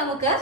നമുക്ക്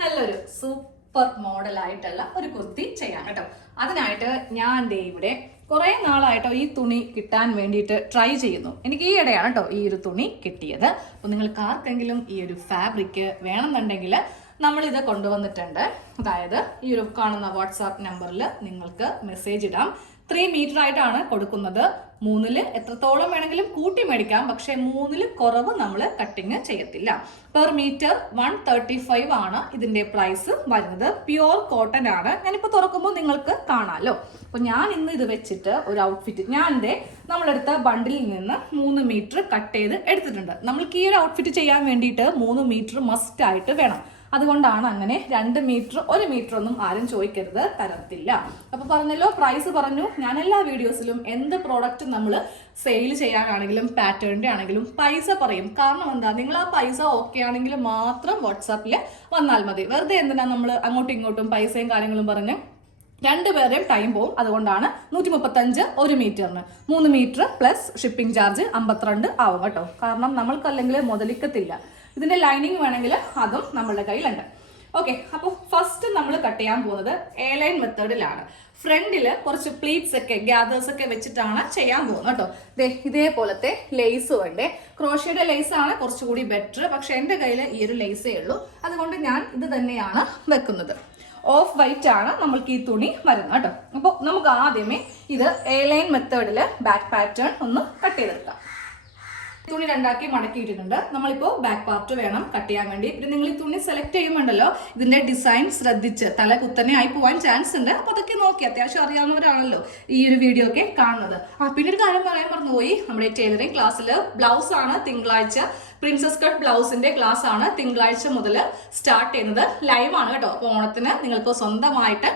നല്ലൊരു സൂപ്പർ മോഡലായിട്ടുള്ള ഒരു കുർത്തി ചെയ്യാം കേട്ടോ. അതിനായിട്ട് ഞാൻ ദേ ഇവിടെ കുറേ നാളായിട്ടോ ഈ തുണി കിട്ടാൻ വേണ്ടിയിട്ട് ട്രൈ ചെയ്യുന്നു. എനിക്ക് ഈ ഇടയാണ് കേട്ടോ ഈ ഒരു തുണി കിട്ടിയത്. അപ്പോൾ നിങ്ങൾക്ക് ആർക്കെങ്കിലും ഈ ഒരു ഫാബ്രിക് വേണമെന്നുണ്ടെങ്കിൽ നമ്മളിത് കൊണ്ടുവന്നിട്ടുണ്ട്. അതായത് ഈ ഒരു കാണുന്ന വാട്സാപ്പ് നമ്പറിൽ നിങ്ങൾക്ക് മെസ്സേജ് ഇടാം. 3 മീറ്റർ ആയിട്ടാണ് കൊടുക്കുന്നത്. 3-ൽ എത്രത്തോളം വേണമെങ്കിലും കൂട്ടി മേടിക്കാം, പക്ഷേ 3-ൽ കുറവ് നമ്മൾ കട്ടിങ് ചെയ്യത്തില്ല. പെർ മീറ്റർ 135 ആണ് ഇതിന്റെ പ്രൈസ് വരുന്നത്. പ്യുവർ കോട്ടൺ ആണ്. ഞാനിപ്പോൾ തുറക്കുമ്പോൾ നിങ്ങൾക്ക് കാണാമല്ലോ. അപ്പോൾ ഞാൻ ഇന്ന് ഇത് വെച്ചിട്ട് ഒരു ഔട്ട്ഫിറ്റ് നമ്മളെടുത്ത ബണ്ടിലിൽ നിന്ന് 3 മീറ്റർ കട്ട് ചെയ്ത് എടുത്തിട്ടുണ്ട്. നമ്മൾക്ക് ഈ ഒരു ഔട്ട്ഫിറ്റ് ചെയ്യാൻ വേണ്ടിയിട്ട് 3 മീറ്റർ മസ്റ്റ് ആയിട്ട് വേണം. അതുകൊണ്ടാണ് അങ്ങനെ 2 മീറ്റർ 1 മീറ്റർ ഒന്നും ആരും ചോദിക്കരുത്, തരത്തില്ല. അപ്പോൾ പറഞ്ഞല്ലോ, പ്രൈസ് പറഞ്ഞു. ഞാൻ എല്ലാ വീഡിയോസിലും എന്ത് പ്രോഡക്റ്റ് നമ്മൾ സെയിൽ ചെയ്യാനാണെങ്കിലും പാറ്റേണിൻ്റെ ആണെങ്കിലും പൈസ പറയും. കാരണം എന്താ, നിങ്ങൾ ആ പൈസ ഓക്കെ ആണെങ്കിൽ മാത്രം വാട്സാപ്പിൽ വന്നാൽ മതി. വെറുതെ എന്തിനാ നമ്മൾ അങ്ങോട്ടും ഇങ്ങോട്ടും പൈസയും കാര്യങ്ങളും പറഞ്ഞ് രണ്ടുപേരുടെയും ടൈം പോവും. അതുകൊണ്ടാണ് 135 1 മീറ്ററിന്. 3 മീറ്റർ പ്ലസ് ഷിപ്പിംഗ് ചാർജ് 52 ആവും കേട്ടോ. കാരണം നമ്മൾക്കല്ലെങ്കിൽ മുതലിക്കത്തില്ല. ഇതിന്റെ ലൈനിങ് വേണമെങ്കിൽ അതും നമ്മളുടെ കയ്യിലുണ്ട്. ഓക്കെ, അപ്പോൾ ഫസ്റ്റ് നമ്മൾ കട്ട് ചെയ്യാൻ പോകുന്നത് എയർലൈൻ മെത്തേഡിലാണ്. ഫ്രണ്ടിൽ കുറച്ച് പ്ലീറ്റ്സ് ഒക്കെ ഗ്യാദേഴ്സ് ഒക്കെ വെച്ചിട്ടാണ് ചെയ്യാൻ പോകുന്നത് കേട്ടോ. ഇതേപോലത്തെ ലേസ് വേണ്ടേ. ക്രോഷ്യയുടെ ലേസ് ആണ് കുറച്ചുകൂടി ബെറ്റർ. പക്ഷെ എൻ്റെ കയ്യിൽ ഈ ഒരു ലേസേ ഉള്ളൂ. അതുകൊണ്ട് ഞാൻ ഇത് തന്നെയാണ് വെക്കുന്നത്. ഓഫ് വൈറ്റ് ആണ് നമ്മൾക്ക് ഈ തുണി വരുന്നത് കേട്ടോ. അപ്പോൾ നമുക്ക് ആദ്യമേ ഇത് എയർലൈൻ മെത്തേഡിൽ ബാക്ക് പാറ്റേൺ ഒന്ന് കട്ട് ചെയ്തെടുക്കാം. തുണി 2 മടക്കിയിട്ടുണ്ട്. നമ്മളിപ്പോൾ ബാക്ക് പാർട്ട് വേണം കട്ട് ചെയ്യാൻ വേണ്ടി. പിന്നെ നിങ്ങൾ ഈ തുണി സെലക്ട് ചെയ്യുമ്പോണ്ടല്ലോ ഇതിന്റെ ഡിസൈൻ ശ്രദ്ധിച്ച് തല കുത്തനെ ആയി പോകാൻ ചാൻസ് ഉണ്ട്. അപ്പോൾ അതൊക്കെ നോക്കി, അത്യാവശ്യം അറിയാവുന്നവരാണല്ലോ ഈ ഒരു വീഡിയോ ഒക്കെ കാണുന്നത്. പിന്നെ ഒരു കാര്യം പറയാൻ മറന്നുപോയി. നമ്മുടെ ടൈലറിംഗ് ക്ലാസ്സിൽ ബ്ലൗസ് ആണ് തിങ്കളാഴ്ച, പ്രിൻസസ് കട്ട് ബ്ലൗസിന്റെ ക്ലാസ് ആണ് തിങ്കളാഴ്ച മുതൽ സ്റ്റാർട്ട് ചെയ്യുന്നത്. ലൈവ് ആണ് കേട്ടോ. അപ്പോൾ ഓണത്തിന് നിങ്ങൾക്ക് സ്വന്തമായിട്ട്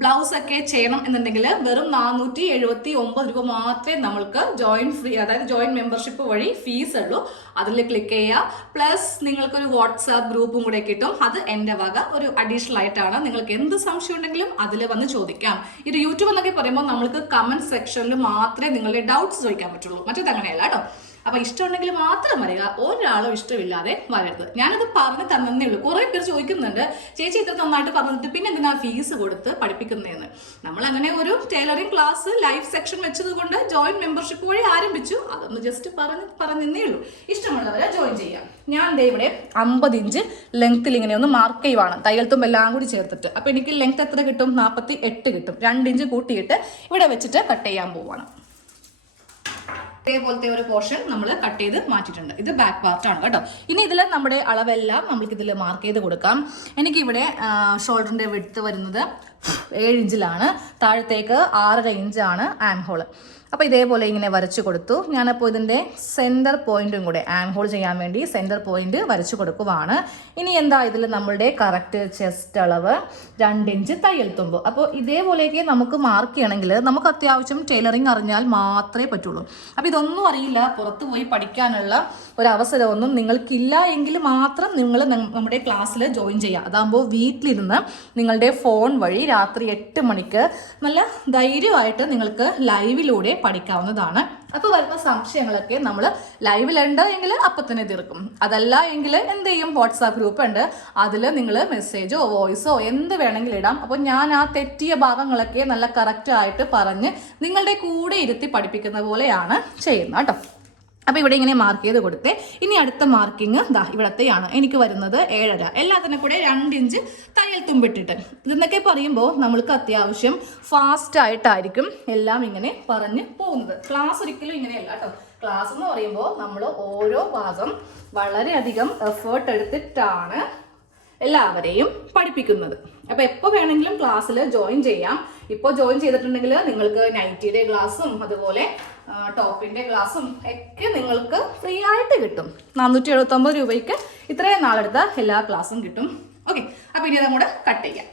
ബ്ലൗസ് ഒക്കെ ചെയ്യണം എന്നുണ്ടെങ്കിൽ വെറും 479 രൂപ മാത്രമേ നമ്മൾക്ക് ജോയിൻ ഫ്രീ, അതായത് ജോയിൻ മെമ്പർഷിപ്പ് വഴി ഫീസ് ഉള്ളൂ. അതിൽ ക്ലിക്ക് ചെയ്യുക. പ്ലസ് നിങ്ങൾക്കൊരു വാട്സാപ്പ് ഗ്രൂപ്പും കൂടെ കിട്ടും. അത് എൻ്റെ വക ഒരു അഡീഷണൽ ആയിട്ടാണ്. നിങ്ങൾക്ക് എന്ത് സംശയം ഉണ്ടെങ്കിലും അതിൽ വന്ന് ചോദിക്കാം. ഇത് യൂട്യൂബ് എന്നൊക്കെ പറയുമ്പോൾ നമ്മൾക്ക് കമന്റ് സെക്ഷനിൽ മാത്രമേ നിങ്ങളുടെ ഡൗട്ട്സ് ചോദിക്കാൻ പറ്റുള്ളൂ. മറ്റേത് അങ്ങനെയല്ല കേട്ടോ. അപ്പൊ ഇഷ്ടമുണ്ടെങ്കിൽ മാത്രം വരിക, ഒരാളും ഇഷ്ടമില്ലാതെ വരരുത്. ഞാനത് പറഞ്ഞു തന്നേ ഉള്ളൂ. കുറെ പേർ ചോദിക്കുന്നുണ്ട്, ചേച്ചി ഇത്ര നന്നായിട്ട് പറഞ്ഞിട്ട് പിന്നെ എന്തിനാ ഫീസ് കൊടുത്ത് പഠിപ്പിക്കുന്നതെന്ന്. നമ്മൾ അങ്ങനെ ഒരു ടൈലറിംഗ് ക്ലാസ് ലൈവ് സെക്ഷൻ വെച്ചത് കൊണ്ട് ജോയിൻ മെമ്പർഷിപ്പ് വഴി ആരംഭിച്ചു. അതൊന്ന് ജസ്റ്റ് പറഞ്ഞേ ഉള്ളൂ. ഇഷ്ടമുള്ളവരെ ജോയിൻ ചെയ്യാം. ഞാൻ ഇവിടെ 50 ഇഞ്ച് ലെങ്ത്തിൽ ഇങ്ങനെ ഒന്ന് മാർക്ക് ചെയ്യുവാണ്, തയ്യൽ തുമ്പ് എല്ലാം കൂടി ചേർത്തിട്ട്. അപ്പൊ എനിക്ക് ലെങ്ത് എത്ര കിട്ടും? 48 കിട്ടും. 2 ഇഞ്ച് കൂട്ടിയിട്ട് ഇവിടെ വെച്ചിട്ട് കട്ട് ചെയ്യാൻ പോവാണ്. ഇതേപോലത്തെ ഒരു പോർഷൻ നമ്മൾ കട്ട് ചെയ്ത് മാറ്റിയിട്ടുണ്ട്. ഇത് ബാക്ക് പാർട്ടാണ് കേട്ടോ. ഇനി ഇതിൽ നമ്മുടെ അളവെല്ലാം നമ്മൾക്ക് ഇതിൽ മാർക്ക് ചെയ്ത് കൊടുക്കാം. എനിക്കിവിടെ ഷോൾഡറിന്റെ വിഡ്ത്ത് വരുന്നത് 7 ഇഞ്ചിലാണ്. താഴത്തേക്ക് 6.5 ഇഞ്ചാണ് ആം ഹോൾ. അപ്പോൾ ഇതേപോലെ ഇങ്ങനെ വരച്ചു കൊടുത്തു. ഞാനപ്പോൾ ഇതിൻ്റെ സെൻറ്റർ പോയിന്റും കൂടെ ആം ഹോൾ ചെയ്യാൻ വേണ്ടി സെൻറ്റർ പോയിന്റ് വരച്ചു കൊടുക്കുവാണ്. ഇനി എന്താ ഇതിൽ നമ്മളുടെ കറക്റ്റ് ചെസ്റ്റ് അളവ് 2 ഇഞ്ച് തയ്യൽ തുമ്പ്. അപ്പോൾ ഇതേപോലെയൊക്കെ നമുക്ക് മാർക്ക് ചെയ്യണമെങ്കിൽ നമുക്ക് അത്യാവശ്യം ടൈലറിങ് അറിഞ്ഞാൽ മാത്രമേ പറ്റുള്ളൂ. അപ്പോൾ ഇതൊന്നും അറിയില്ല, പുറത്ത് പോയി പഠിക്കാനുള്ള ഒരവസരമൊന്നും നിങ്ങൾക്കില്ല എങ്കിൽ മാത്രം നിങ്ങൾ നമ്മുടെ ക്ലാസ്സിൽ ജോയിൻ ചെയ്യുക. അതാകുമ്പോൾ വീട്ടിലിരുന്ന് നിങ്ങളുടെ ഫോൺ വഴി രാത്രി 8 മണിക്ക് നല്ല ധൈര്യമായിട്ട് നിങ്ങൾക്ക് ലൈവിലൂടെ പഠിക്കാവുന്നതാണ്. അപ്പോൾ വരുന്ന സംശയങ്ങളൊക്കെ നമ്മൾ ലൈവിലുണ്ട് എങ്കിൽ അപ്പം തന്നെ തീർക്കും. അതല്ല എങ്കിൽ എന്ത് ചെയ്യും, വാട്സാപ്പ് ഗ്രൂപ്പ് ഉണ്ട്, അതിൽ നിങ്ങൾ മെസ്സേജോ വോയിസോ എന്ത് വേണമെങ്കിലും ഇടാം. അപ്പോൾ ഞാൻ ആ തെറ്റിയ ഭാഗങ്ങളൊക്കെ നല്ല കറക്റ്റായിട്ട് പറഞ്ഞ് നിങ്ങളുടെ കൂടെ ഇരുത്തി പഠിപ്പിക്കുന്ന പോലെയാണ് ചെയ്യുന്നത് കേട്ടോ. അപ്പോൾ ഇവിടെ ഇങ്ങനെ മാർക്ക് ചെയ്ത് കൊടുത്തേ. ഇനി അടുത്ത മാർക്കിങ് ഇവിടത്തെയാണ്. എനിക്ക് വരുന്നത് 7.5. എല്ലാത്തിനും കൂടെ 2 ഇഞ്ച് തയ്യൽ തുമ്പിട്ടിട്ട്. ഇതെന്നൊക്കെ പറയുമ്പോൾ നമ്മൾക്ക് അത്യാവശ്യം ഫാസ്റ്റ് ആയിട്ടായിരിക്കും എല്ലാം ഇങ്ങനെ പറഞ്ഞ് പോകുന്നത്. ക്ലാസ് ഒരിക്കലും ഇങ്ങനെയല്ല കേട്ടോ. ക്ലാസ് എന്ന് പറയുമ്പോൾ നമ്മൾ ഓരോ ഭാഗം വളരെയധികം എഫേർട്ട് എടുത്തിട്ടാണ് എല്ലാവരെയും പഠിപ്പിക്കുന്നത്. അപ്പോൾ എപ്പോൾ വേണമെങ്കിലും ക്ലാസ്സിൽ ജോയിൻ ചെയ്യാം. ഇപ്പോൾ ജോയിൻ ചെയ്തിട്ടുണ്ടെങ്കിൽ നിങ്ങൾക്ക് നൈറ്റിയുടെ ക്ലാസ്സും അതുപോലെ ടോപ്പിന്റെ ക്ലാസ്സും ഒക്കെ നിങ്ങൾക്ക് ഫ്രീ ആയിട്ട് കിട്ടും. 479 രൂപയ്ക്ക് ഇത്രയും നാളെടുത്ത എല്ലാ ക്ലാസ്സും കിട്ടും. ഓക്കെ, അപ്പോൾ ഇനി അതങ്ങോട്ട് കട്ട് ചെയ്യാം.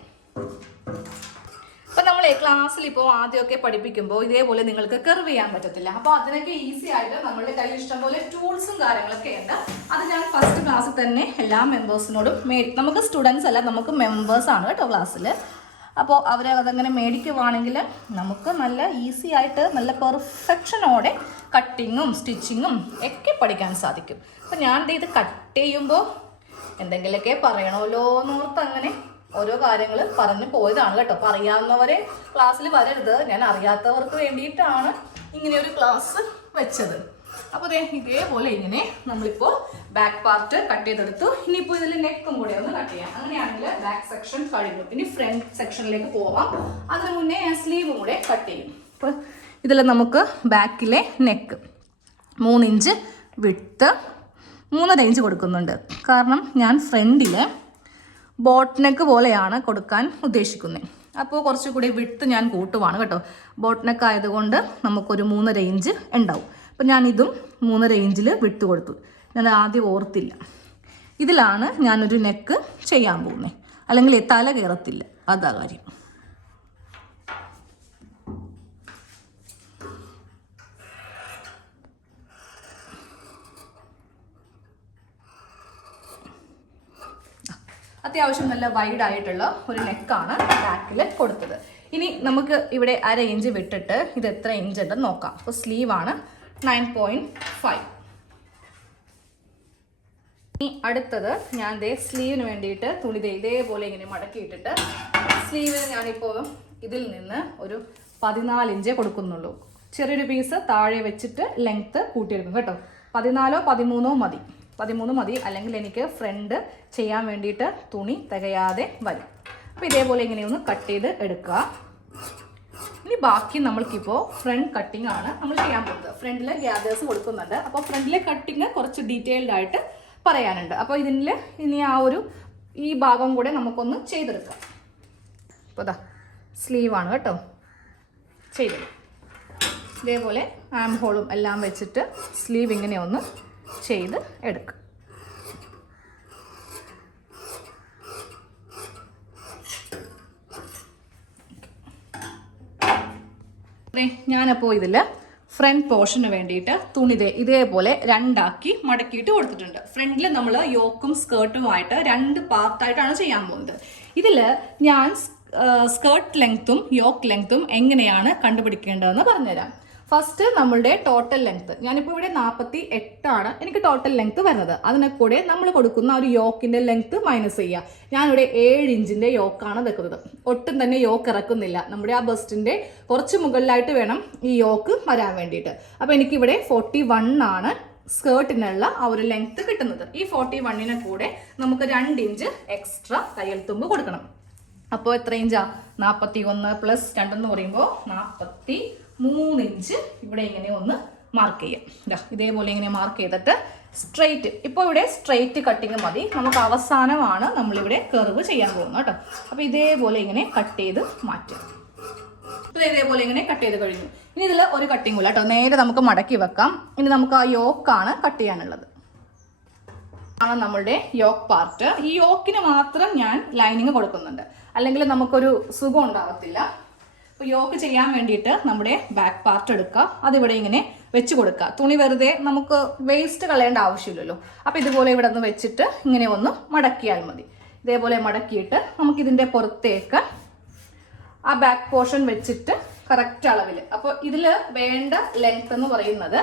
അപ്പോൾ നമ്മൾ ക്ലാസ്സിൽ ഇപ്പോൾ ആദ്യമൊക്കെ പഠിപ്പിക്കുമ്പോൾ ഇതേപോലെ നിങ്ങൾക്ക് കർവ് ചെയ്യാൻ പറ്റത്തില്ല. അപ്പോൾ അതിനൊക്കെ ഈസി ആയിട്ട് നമ്മളുടെ കയ്യിൽ ഇഷ്ടംപോലെ ടൂൾസും കാര്യങ്ങളൊക്കെ ഉണ്ട്. അത് ഞാൻ ഫസ്റ്റ് ക്ലാസ്സിൽ തന്നെ എല്ലാ മെമ്പേഴ്സിനോടും നമുക്ക് സ്റ്റുഡൻസ് അല്ല, നമുക്ക് മെമ്പേഴ്സാണ് കേട്ടോ ക്ലാസ്സിൽ. അപ്പോൾ അവർ അതങ്ങനെ മേടിക്കുവാണെങ്കിൽ നമുക്ക് നല്ല ഈസി ആയിട്ട് നല്ല പെർഫെക്ഷനോടെ കട്ടിങ്ങും സ്റ്റിച്ചിങ്ങും ഒക്കെ പഠിക്കാൻ സാധിക്കും. അപ്പോൾ ഞാൻ ഇത് കട്ട് ചെയ്യുമ്പോൾ എന്തെങ്കിലുമൊക്കെ പറയണമല്ലോ എന്നോർത്ത് അങ്ങനെ ഓരോ കാര്യങ്ങൾ പറഞ്ഞു പോയതാണ് കേട്ടോ. അപ്പോൾ അറിയാവുന്നവരെ ക്ലാസ്സിൽ വരരുത്, ഞാൻ അറിയാത്തവർക്ക് വേണ്ടിയിട്ടാണ് ഇങ്ങനെ ഒരു ക്ലാസ് വെച്ചത്. അപ്പോൾ ഇതേപോലെ ഇങ്ങനെ നമ്മളിപ്പോൾ ബാക്ക് പാർട്ട് കട്ട് ചെയ്തെടുത്തു. ഇനിയിപ്പോൾ ഇതിൽ നെക്കും കൂടെ ഒന്ന് കട്ട് ചെയ്യാം. അങ്ങനെയാണെങ്കിൽ ബാക്ക് സെക്ഷൻ കഴിഞ്ഞു. ഇനി ഫ്രണ്ട് സെക്ഷനിലേക്ക് പോവാം. അതിന് മുന്നേ സ്ലീവും കൂടെ കട്ട് ചെയ്യും. അപ്പോൾ ഇതിൽ നമുക്ക് ബാക്കിലെ നെക്ക് 3 ഇഞ്ച് വിട്ട് 3.5 ഇഞ്ച് കൊടുക്കുന്നുണ്ട്. കാരണം ഞാൻ ഫ്രണ്ടിൽ ബോട്ട് നെക്ക് പോലെയാണ് കൊടുക്കാൻ ഉദ്ദേശിക്കുന്നത്. അപ്പോൾ കുറച്ചുകൂടി വിട്ട് ഞാൻ കൂട്ടുവാണ് കേട്ടോ. ബോട്ട് നെക്ക് ആയതുകൊണ്ട് നമുക്കൊരു 3.5 ഇഞ്ച് ഉണ്ടാവും. അപ്പോൾ ഞാനിതും 3.5 ഇഞ്ചിൽ വിട്ട് കൊടുത്തു. ഞാൻ ആദ്യം ഓർത്തില്ല. ഇതിലാണ് ഞാനൊരു നെക്ക് ചെയ്യാൻ പോകുന്നത്, അല്ലെങ്കിൽ തല കയറത്തില്ല, അതാ കാര്യം. അത്യാവശ്യം നല്ല വൈഡായിട്ടുള്ള ഒരു നെക്കാണ് ബാക്കിൽ കൊടുത്തത്. ഇനി നമുക്ക് ഇവിടെ 1/2 ഇഞ്ച് വിട്ടിട്ട് ഇത് എത്ര ഇഞ്ച് ഉണ്ടെന്ന് നോക്കാം. അപ്പോൾ സ്ലീവാണ് 9.5. ഇനി അടുത്തത് ഞാൻ സ്ലീവിന് വേണ്ടിയിട്ട് തുണി ഇതേപോലെ ഇങ്ങനെ മടക്കിയിട്ടിട്ട് സ്ലീവിന് ഞാനിപ്പോൾ ഇതിൽ നിന്ന് ഒരു 14 ഇഞ്ചേ കൊടുക്കുന്നുള്ളൂ. ചെറിയൊരു പീസ് താഴെ വെച്ചിട്ട് ലെങ്ത്ത് കൂട്ടിയെടുക്കും കേട്ടോ. 14 13 മതി. 13 മതി, അല്ലെങ്കിൽ എനിക്ക് ഫ്രണ്ട് ചെയ്യാൻ വേണ്ടിയിട്ട് തുണി തികയാതെ വരും. അപ്പോൾ ഇതേപോലെ ഇങ്ങനെയൊന്ന് കട്ട് ചെയ്ത് എടുക്കുക. ഇനി ബാക്കി നമ്മൾക്കിപ്പോൾ ഫ്രണ്ട് കട്ടിംഗ് ആണ് നമ്മൾ ചെയ്യാൻ പോകുന്നത്. ഫ്രണ്ടിൽ ഗ്യാദേഴ്സ് കൊടുക്കുന്നുണ്ട്. അപ്പോൾ ഫ്രണ്ടിലെ കട്ടിങ് കുറച്ച് ഡീറ്റെയിൽഡ് ആയിട്ട് പറയാനുണ്ട്. അപ്പോൾ ഇതിൽ ഇനി ഈ ഭാഗം കൂടെ നമുക്കൊന്ന് ചെയ്തെടുക്കാം. അപ്പോൾ സ്ലീവാണ് കേട്ടോ ചെയ്തത്. ഇതേപോലെ ആം ഹോളും എല്ലാം വെച്ചിട്ട് സ്ലീവ് ഇങ്ങനെ ഒന്ന് ചെയ്ത് എടുക്കുക. ഞാനപ്പോൾ ഇതിൽ ഫ്രണ്ട് പോർഷന് വേണ്ടിയിട്ട് തുണി ഇതേപോലെ 2 ആക്കി മടക്കിയിട്ട് കൊടുത്തിട്ടുണ്ട്. ഫ്രണ്ടിൽ നമ്മൾ യോക്കും സ്കേർട്ടുമായിട്ട് 2 പാർട്ടായിട്ടാണ് ചെയ്യാൻ പോകുന്നത്. ഇതിൽ ഞാൻ സ്കേർട്ട് ലെങ്ത്തും യോക്ക് ലെങ്ത്തും എങ്ങനെയാണ് കണ്ടുപിടിക്കേണ്ടതെന്ന് പറഞ്ഞുതരാം. ഫസ്റ്റ് നമ്മളുടെ ടോട്ടൽ ലെങ്ത്ത്, ഞാനിപ്പോൾ ഇവിടെ 48 ആണ് എനിക്ക് ടോട്ടൽ ലെങ്ത്ത് വരുന്നത്. അതിനെ കൂടെ നമ്മൾ കൊടുക്കുന്ന ഒരു യോക്കിൻ്റെ ലെങ്ത്ത് മൈനസ് ചെയ്യുക. ഞാനിവിടെ 7 ഇഞ്ചിൻ്റെ യോക്കാണ് വെക്കുന്നത്. ഒട്ടും തന്നെ യോക്ക് ഇറക്കുന്നില്ല. നമ്മുടെ ആ ബസ്റ്റിൻ്റെ കുറച്ച് മുകളിലായിട്ട് വേണം ഈ യോക്ക് വരാൻ വേണ്ടിയിട്ട്. അപ്പോൾ എനിക്കിവിടെ 41 ആണ് സ്കേർട്ടിനുള്ള ആ ഒരു ലെങ്ത്ത് കിട്ടുന്നത്. ഈ 41ന് കൂടെ നമുക്ക് 2 ഇഞ്ച് എക്സ്ട്രാ തയ്യൽ തുമ്പ് കൊടുക്കണം. അപ്പോൾ എത്ര ഇഞ്ചാ? 41 പ്ലസ് 2 എന്ന് പറയുമ്പോൾ 43 ഇഞ്ച് ഇവിടെ ഇങ്ങനെ ഒന്ന് മാർക്ക് ചെയ്യാം. ഇതേപോലെ ഇങ്ങനെ മാർക്ക് ചെയ്തിട്ട് സ്ട്രെയിറ്റ്, ഇപ്പോൾ ഇവിടെ സ്ട്രെയിറ്റ് കട്ടിങ് മതി. നമുക്ക് അവസാനമാണ് നമ്മളിവിടെ കർവ് ചെയ്യാൻ പോകുന്നത് കേട്ടോ. അപ്പോൾ ഇതേപോലെ ഇങ്ങനെ കട്ട് ചെയ്ത് മാറ്റുക. അപ്പോൾ ഇതേപോലെ ഇങ്ങനെ കട്ട് ചെയ്ത് കഴിഞ്ഞു. ഇനി ഇതിൽ ഒരു കട്ടിങ് ഇല്ല കേട്ടോ, നേരെ നമുക്ക് മടക്കി വെക്കാം. ഇനി നമുക്ക് ആ യോക്കാണ് കട്ട് ചെയ്യാനുള്ളത്. ആണ് നമ്മളുടെ യോക്ക് പാർട്ട്. ഈ യോക്കിന് മാത്രം ഞാൻ ലൈനിങ് കൊടുക്കുന്നുണ്ട്, അല്ലെങ്കിൽ നമുക്കൊരു സുഖം ഉണ്ടാകത്തില്ല. അപ്പോൾ യോക്ക് ചെയ്യാൻ വേണ്ടിയിട്ട് നമ്മുടെ ബാക്ക് പാർട്ട് എടുക്കുക, അതിവിടെ ഇങ്ങനെ വെച്ച് കൊടുക്കുക. തുണി വെറുതെ നമുക്ക് വേസ്റ്റ് കളയേണ്ട ആവശ്യമില്ലല്ലോ. അപ്പോൾ ഇതുപോലെ ഇവിടെ നിന്ന് വെച്ചിട്ട് ഇങ്ങനെ ഒന്ന് മടക്കിയാൽ മതി. ഇതേപോലെ മടക്കിയിട്ട് നമുക്കിതിൻ്റെ പുറത്തേക്ക് ആ ബാക്ക് പോർഷൻ വെച്ചിട്ട് കറക്റ്റ് അളവിൽ, അപ്പോൾ ഇതിൽ വേണ്ട ലെങ്ത് എന്ന് പറയുന്നത്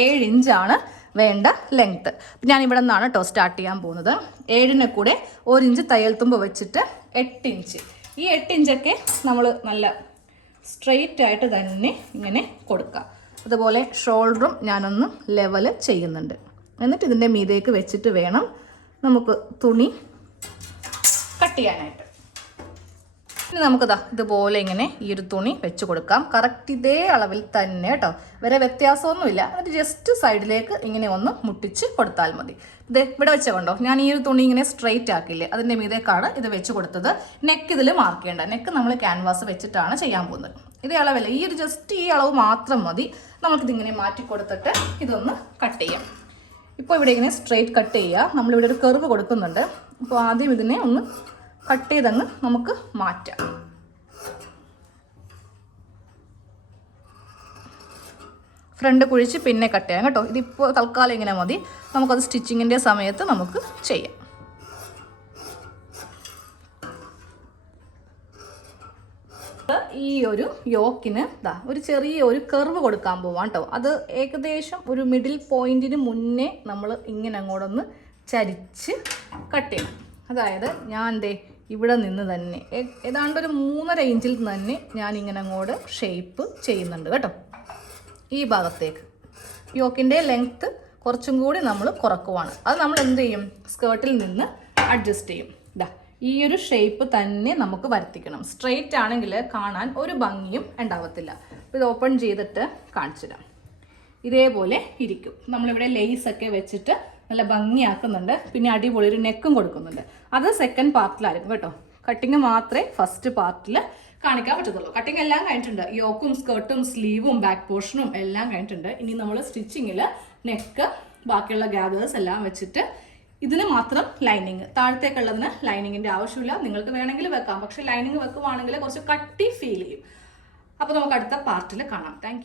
7 ഇഞ്ചാണ് വേണ്ട ലെങ്ത്ത്. ഞാൻ ഇവിടെ നിന്നാണ് കേട്ടോ സ്റ്റാർട്ട് ചെയ്യാൻ പോകുന്നത്. 7ന് കൂടെ 1 ഇഞ്ച് തയ്യൽ തുമ്പ് വെച്ചിട്ട് 8 ഇഞ്ച്. ഈ 8 ഇഞ്ചൊക്കെ നമ്മൾ നല്ല സ്ട്രെയിറ്റ് ആയിട്ട് തന്നെ ഇങ്ങനെ കൊടുക്കുക. അതുപോലെ ഷോൾഡറും ഞാനൊന്ന് ലെവൽ ചെയ്യുന്നുണ്ട്. എന്നിട്ട് ഇതിൻ്റെ മീതേക്ക് വെച്ചിട്ട് വേണം നമുക്ക് തുണി കട്ട് ചെയ്യാനായിട്ട്. ഇനി നമുക്കിതാ ഇതുപോലെ ഇങ്ങനെ ഈ ഒരു തുണി വെച്ച് കൊടുക്കാം. കറക്റ്റ് ഇതേ അളവിൽ തന്നെ കേട്ടോ, വേറെ വ്യത്യാസമൊന്നുമില്ല. എന്നിട്ട് ജസ്റ്റ് സൈഡിലേക്ക് ഇങ്ങനെ ഒന്ന് മുട്ടിച്ച് കൊടുത്താൽ മതി. ഇത് ഇവിടെ വെച്ച കണ്ടോ, ഞാൻ ഈ ഒരു തുണി ഇങ്ങനെ സ്ട്രെയിറ്റ് ആക്കില്ലേ, അതിൻ്റെ മീതേക്കാണ് ഇത് വെച്ച് കൊടുത്തത്. നെക്ക് ഇതിൽ മാർക്ക് ചെയ്യേണ്ട, നെക്ക് നമ്മൾ ക്യാൻവാസ് വെച്ചിട്ടാണ് ചെയ്യാൻ പോകുന്നത്. ഇതേ അളവല്ല, ഈ ഒരു ജസ്റ്റ് ഈ അളവ് മാത്രം മതി. നമുക്കിതിങ്ങനെ മാറ്റി കൊടുത്തിട്ട് ഇതൊന്ന് കട്ട് ചെയ്യാം. ഇപ്പോൾ ഇവിടെ ഇങ്ങനെ സ്ട്രെയിറ്റ് കട്ട് ചെയ്യുക. നമ്മളിവിടെ ഒരു കർവ് കൊടുക്കുന്നുണ്ട്. അപ്പോൾ ആദ്യം ഇതിനെ ഒന്ന് കട്ട് ചെയ്തങ്ങ് നമുക്ക് മാറ്റാം. ഫ്രണ്ട് കുഴിച്ച് പിന്നെ കട്ട് ചെയ്യാം കേട്ടോ. ഇതിപ്പോൾ തൽക്കാലം ഇങ്ങനെ മതി. നമുക്കത് സ്റ്റിച്ചിങ്ങിൻ്റെ സമയത്ത് നമുക്ക് ചെയ്യാം. ഈ ഒരു യോക്കിന് ഒരു ചെറിയ ഒരു കർവ് കൊടുക്കാൻ പോവാം കേട്ടോ. അത് ഏകദേശം ഒരു മിഡിൽ പോയിന്റിന് മുന്നേ നമ്മൾ ഇങ്ങനെ അങ്ങോട്ടൊന്ന് ചരിച്ച് കട്ട് ചെയ്യണം. അതായത് ഞാൻ ഇവിടെ നിന്ന് തന്നെ ഏതാണ്ട് ഒരു 3.5 ഇഞ്ചിൽ തന്നെ ഞാനിങ്ങനെ അങ്ങോട്ട് ഷേപ്പ് ചെയ്യുന്നുണ്ട് കേട്ടോ. ഈ ഭാഗത്തേക്ക് യോക്കിൻ്റെ ലെങ്ത്ത് കുറച്ചും കൂടി നമ്മൾ കുറക്കുവാണ്. അത് നമ്മൾ എന്ത് ചെയ്യും, സ്കേർട്ടിൽ നിന്ന് അഡ്ജസ്റ്റ് ചെയ്യും. ഈ ഒരു ഷേപ്പ് തന്നെ നമുക്ക് വരുത്തിക്കണം. സ്ട്രെയിറ്റ് ആണെങ്കിൽ കാണാൻ ഒരു ഭംഗിയും ഉണ്ടാവത്തില്ല. അപ്പോൾ ഇത് ഓപ്പൺ ചെയ്തിട്ട് കാണിച്ചു തരാം. ഇതേപോലെ ഇരിക്കും. നമ്മളിവിടെ ലേസൊക്കെ വെച്ചിട്ട് നല്ല ഭംഗിയാക്കുന്നുണ്ട്. പിന്നെ അടിപൊളി ഒരു നെക്കും കൊടുക്കുന്നുണ്ട്. അത് സെക്കൻഡ് പാർട്ടിലായിരിക്കും കേട്ടോ. കട്ടിങ് മാത്രമേ ഫസ്റ്റ് പാർട്ടിൽ കാണിക്കാൻ പറ്റത്തുള്ളൂ. കട്ടിങ് എല്ലാം കഴിഞ്ഞിട്ടുണ്ട്. യോക്കും സ്കേർട്ടും സ്ലീവും ബാക്ക് പോർഷനും എല്ലാം കഴിഞ്ഞിട്ടുണ്ട്. ഇനി നമ്മൾ സ്റ്റിച്ചിങ്ങിൽ നെക്ക് ബാക്കിയുള്ള ഗ്യാദേഴ്സ് എല്ലാം വെച്ചിട്ട് ഇതിന് മാത്രം ലൈനിങ്, താഴത്തേക്കുള്ളതിന് ലൈനിങ്ങിൻ്റെ ആവശ്യമില്ല. നിങ്ങൾക്ക് വേണമെങ്കിൽ വെക്കാം, പക്ഷെ ലൈനിങ് വെക്കുവാണെങ്കിൽ കുറച്ച് കട്ടി ഫീൽ ചെയ്യും. അപ്പോൾ നമുക്ക് അടുത്ത പാർട്ടിൽ കാണാം. താങ്ക്